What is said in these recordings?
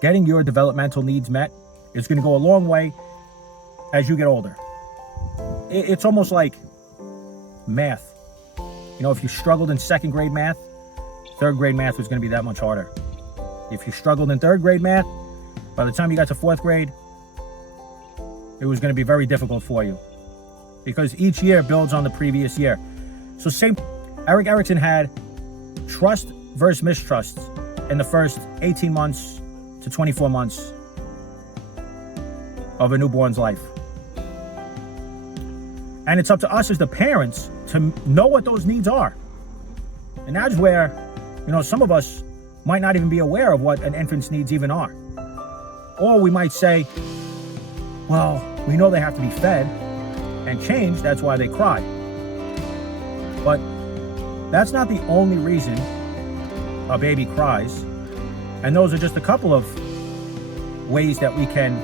getting your developmental needs met is going to go a long way as you get older. It's almost like math. You know, if you struggled in second grade math, third grade math was going to be that much harder. If you struggled in third grade math, by the time you got to fourth grade, it was going to be very difficult for you, because each year builds on the previous year. So Erik Erikson had trust versus mistrust in the first 18 months to 24 months of a newborn's life. And it's up to us as the parents to know what those needs are. And that's where, you know, some of us might not even be aware of what an infant's needs even are. Or we might say, well, we know they have to be fed and changed, that's why they cry. But that's not the only reason a baby cries. And those are just a couple of ways that we can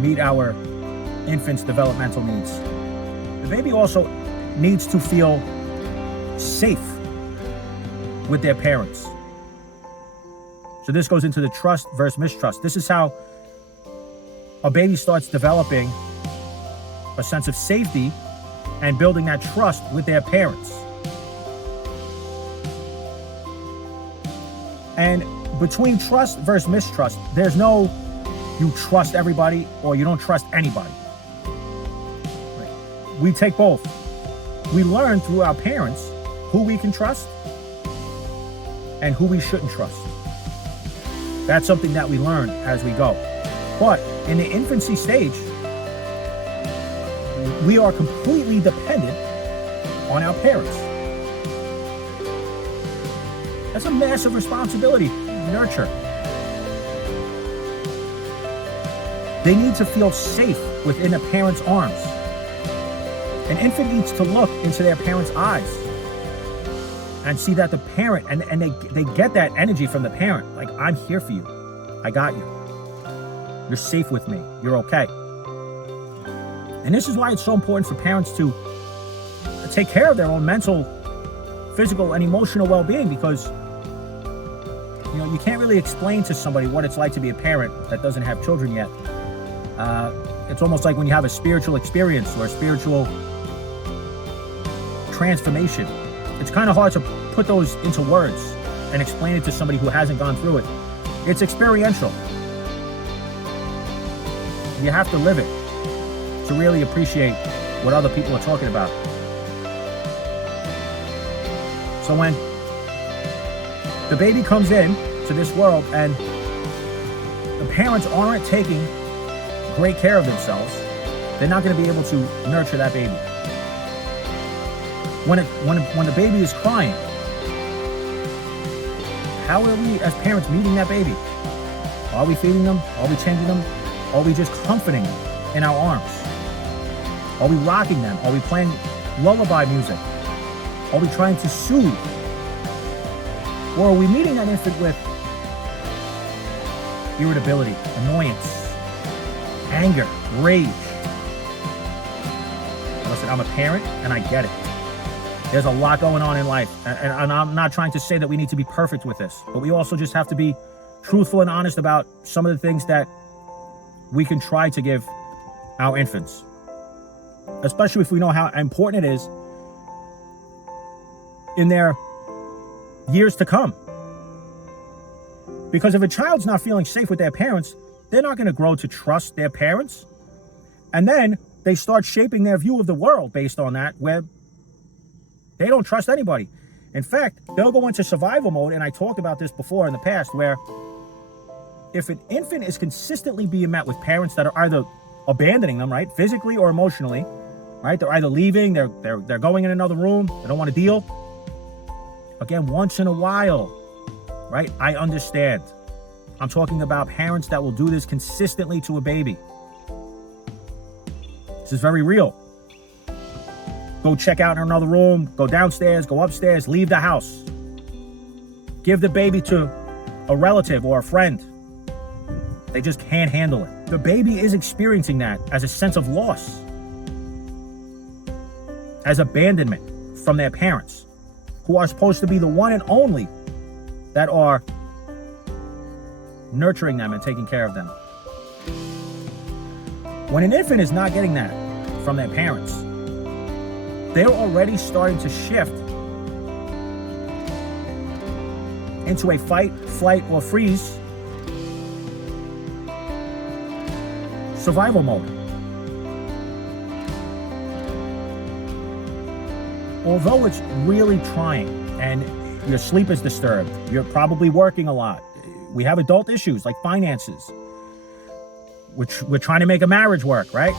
meet our infant's developmental needs. The baby also needs to feel safe with their parents. So this goes into the trust versus mistrust. This is how a baby starts developing a sense of safety and building that trust with their parents. And between trust versus mistrust, there's no you trust everybody or you don't trust anybody. Right? We take both. We learn through our parents who we can trust and who we shouldn't trust. That's something that we learn as we go. But in the infancy stage, we are completely dependent on our parents. That's a massive responsibility to nurture. They need to feel safe within a parent's arms. An infant needs to look into their parent's eyes and see that the parent, and they get that energy from the parent. Like, I'm here for you. I got you. You're safe with me. You're okay. And this is why it's so important for parents to take care of their own mental, physical, and emotional well-being, because you know, you can't really explain to somebody what it's like to be a parent that doesn't have children yet. It's almost like when you have a spiritual experience or a spiritual transformation. It's kind of hard to put those into words and explain it to somebody who hasn't gone through it. It's experiential. You have to live it to really appreciate what other people are talking about. So when the baby comes in to this world and the parents aren't taking great care of themselves, they're not going to be able to nurture that baby. When the baby is crying, how are we as parents meeting that baby? Are we feeding them? Are we changing them? Are we just comforting them in our arms? Are we rocking them? Are we playing lullaby music? Are we trying to soothe? Or are we meeting that infant with irritability, annoyance, anger, rage? Listen, I'm a parent and I get it. There's a lot going on in life. And I'm not trying to say that we need to be perfect with this, but we also just have to be truthful and honest about some of the things that we can try to give our infants, especially if we know how important it is in their years to come. Because if a child's not feeling safe with their parents, they're not going to grow to trust their parents. And then they start shaping their view of the world based on that, where they don't trust anybody. In fact, they'll go into survival mode, and I talked about this before in the past, where if an infant is consistently being met with parents that are either abandoning them, right, physically or emotionally, right, they're either leaving, they're going in another room, they don't want to deal. Again, once in a while, right, I understand. I'm talking about parents that will do this consistently to a baby. This is very real. Go check out in another room, go downstairs, go upstairs, leave the house. Give the baby to a relative or a friend. They just can't handle it. The baby is experiencing that as a sense of loss, as abandonment from their parents, who are supposed to be the one and only that are nurturing them and taking care of them. When an infant is not getting that from their parents, they're already starting to shift into a fight, flight, or freeze survival mode. Although it's really trying and your sleep is disturbed, you're probably working a lot. We have adult issues like finances. We're trying to make a marriage work, right?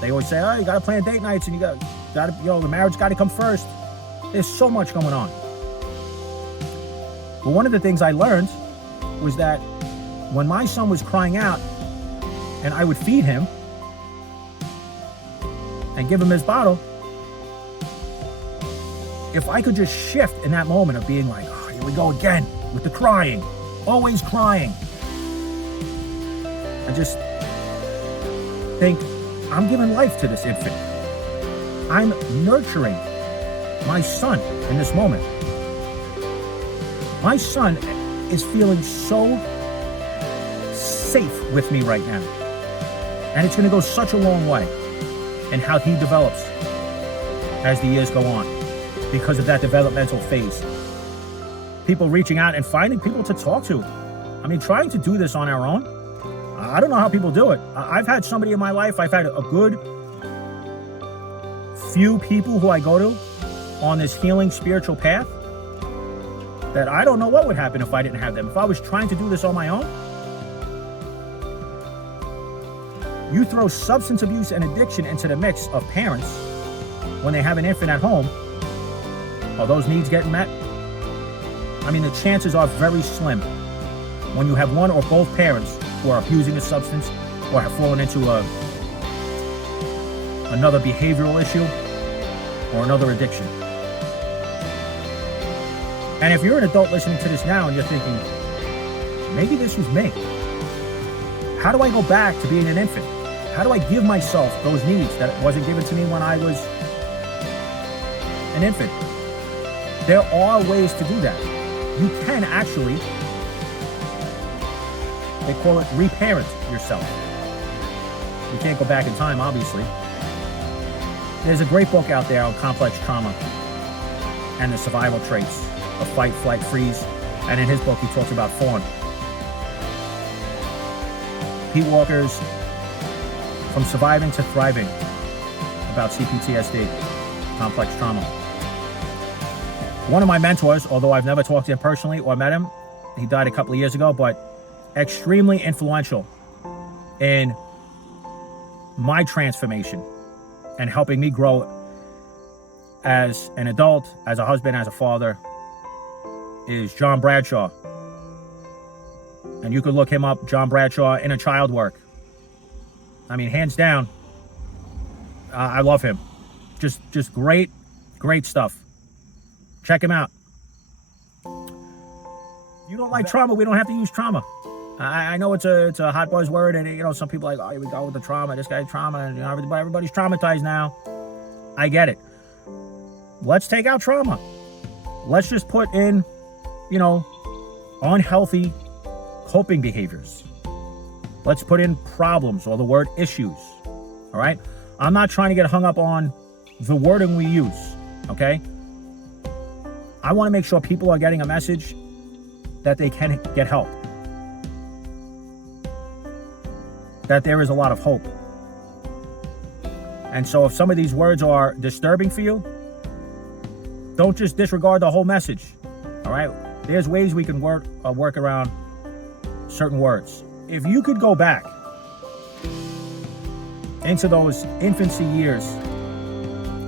They always say, oh, you got to plan date nights and you got to, the marriage got to come first. There's so much going on. But one of the things I learned was that when my son was crying out and I would feed him and give him his bottle, if I could just shift in that moment of being like, oh, here we go again with the crying, always crying, and just think, I'm giving life to this infant. I'm nurturing my son in this moment. My son is feeling so safe with me right now. And it's going to go such a long way in how he develops as the years go on because of that developmental phase. People reaching out and finding people to talk to. I mean, trying to do this on our own, I don't know how people do it. I've had somebody in my life, I've had a good few people who I go to on this healing spiritual path that I don't know what would happen if I didn't have them. If I was trying to do this on my own, you throw substance abuse and addiction into the mix of parents when they have an infant at home. Are those needs getting met? I mean, the chances are very slim when you have one or both parents who are abusing a substance or have fallen into another behavioral issue or another addiction. And if you're an adult listening to this now and you're thinking, maybe this was me. How do I go back to being an infant? How do I give myself those needs that wasn't given to me when I was an infant? There are ways to do that. You can actually, they call it reparent yourself. You can't go back in time, obviously. There's a great book out there on complex trauma and the survival traits of fight, flight, freeze. And in his book, he talks about fawn. Pete Walker's From Surviving to Thriving about CPTSD, complex trauma. One of my mentors, although I've never talked to him personally or met him, he died a couple of years ago, but extremely influential in my transformation and helping me grow as an adult, as a husband, as a father, is John Bradshaw. And you could look him up, John Bradshaw, Inner Child Work. I mean, hands down, I love him. Just great stuff. Check him out. You don't like trauma, we don't have to use trauma. I know it's a hot buzzword, and some people are like, oh, here we go with the trauma. This guy's trauma, and everybody's traumatized now. I get it. Let's take out trauma. Let's just put in, unhealthy coping behaviors. Let's put in problems or the word issues. All right? I'm not trying to get hung up on the wording we use. Okay? I want to make sure people are getting a message that they can get help. That there is a lot of hope. And so if some of these words are disturbing for you, don't just disregard the whole message. All right? There's ways we can work around certain words. If you could go back into those infancy years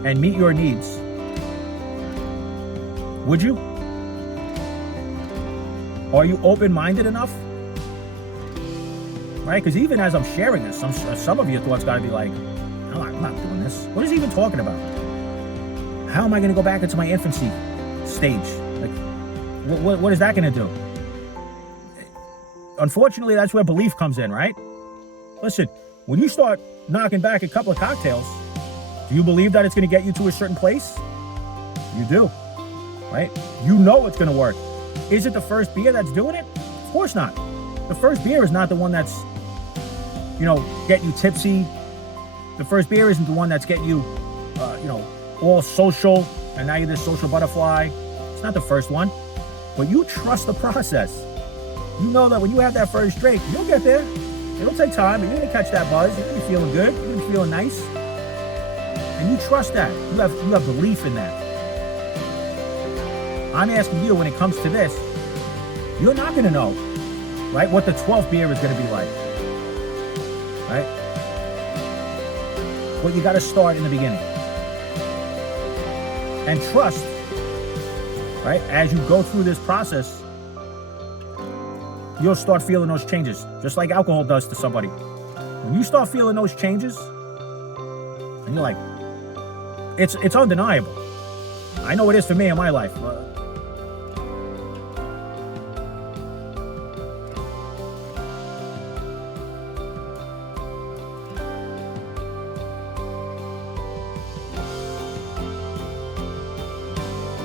and meet your needs, would you? Are you open-minded enough? Right? Because even as I'm sharing this, some of your thoughts got to be like, no, I'm not doing this. What is he even talking about? How am I going to go back into my infancy stage? Like, what is that going to do? Unfortunately, that's where belief comes in, right? Listen, when you start knocking back a couple of cocktails, do you believe that it's going to get you to a certain place? You do, right? You know it's going to work. Is it the first beer that's doing it? Of course not. The first beer is not the one that's, get you tipsy. The first beer isn't the one that's getting you, all social, and now you're this social butterfly. It's not the first one. But you trust the process. You know that when you have that first drink, you'll get there. It'll take time, but you're going to catch that buzz. You're going to be feeling good. You're going to be feeling nice. And you trust that. You have belief in that. I'm asking you, when it comes to this, you're not going to know, right, what the 12th beer is going to be like. Right? But you got to start in the beginning. And trust, right, as you go through this process, you'll start feeling those changes, just like alcohol does to somebody. When you start feeling those changes, and you're like, it's undeniable. I know it is for me in my life.